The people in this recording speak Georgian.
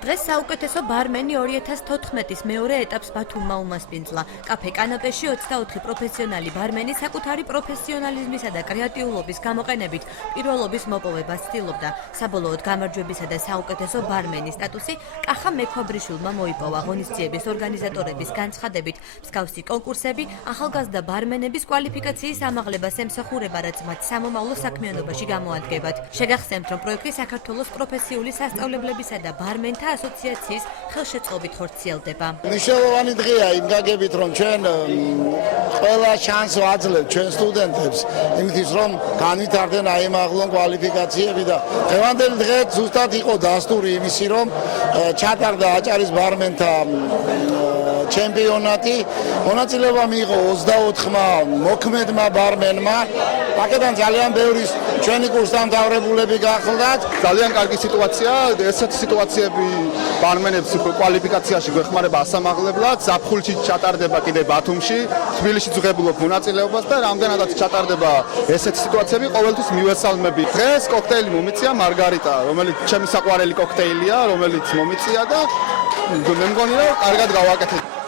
დღეს საუკეთესო ბარმენი 2014-ის მეორე ეტაპს ბათუმმა უმასპინძლა. კაფე კანაპეში 24 პროფესიონალი ბარმენი საკუთარი პროფესიონალიზმისა და კრეატიულობის გამოყენებით პირველობის მოპოვებას ცდილობდა. საბოლოოდ გამარჯვებისა და საუკეთესო ბარმენის სტატუსი კახა მექვაბრიშვილმა მოიპოვა. ღონისძიების ორგანიზატორების განცხადებით, მსგავსი კონკურსები ახალგაზრდა ბარმენების კვალიფიკაციის ამაღლებას ემსახურება, რაც მათ სამომავლო საქმიანობაში გამოადგებათ. შეგახსენებთ, რომ პროექტი საქართველოს პროფესიული სასწავლებლებისა და ბარმენთა ასოციაციის ხელშეწყობით ხორციელდება. მნიშვნელოვანი დღეა იმ გაგებით, რომ ჩვენ ყველა შანსს ვაძლევთ ჩვენ სტუდენტებს, იმისთვის რომ განვითარდნენ აი ამ აღლონ კვალიფიკაციები და დღევანდელი დღე ზუსტად იყო დასტური იმისი, რომ ჩატარდა აჭარის ბარმენთა ჩემპიონატი. მონაწილეობა მიიღო 24-მა მოქმედმა ბარმენმა. აქედან ძალიან ბევრი ჩვენი კურსდამთავრებულები გახლდათ. ძალიან კარგი სიტუაცია, ესეთი სიტუაციები ბარმენებს კვალიფიკაციაში გვეხმარება ასამაღლებლად. ზაფხულში ჩატარდება კიდე ბათუმში, თბილისში ვღებულობ მონაწილეობას და რამდენადაც ჩატარდება ესეთი სიტუაციები, ყოველთვის მივესალმები. დღეს კოქტეილი მომიწია მარგარიტა, რომელიც ჩემი საყვარელი კოქტეილია, რომელიც მომიწია და მე მგონი რომ კარგად გავაკეთეთ.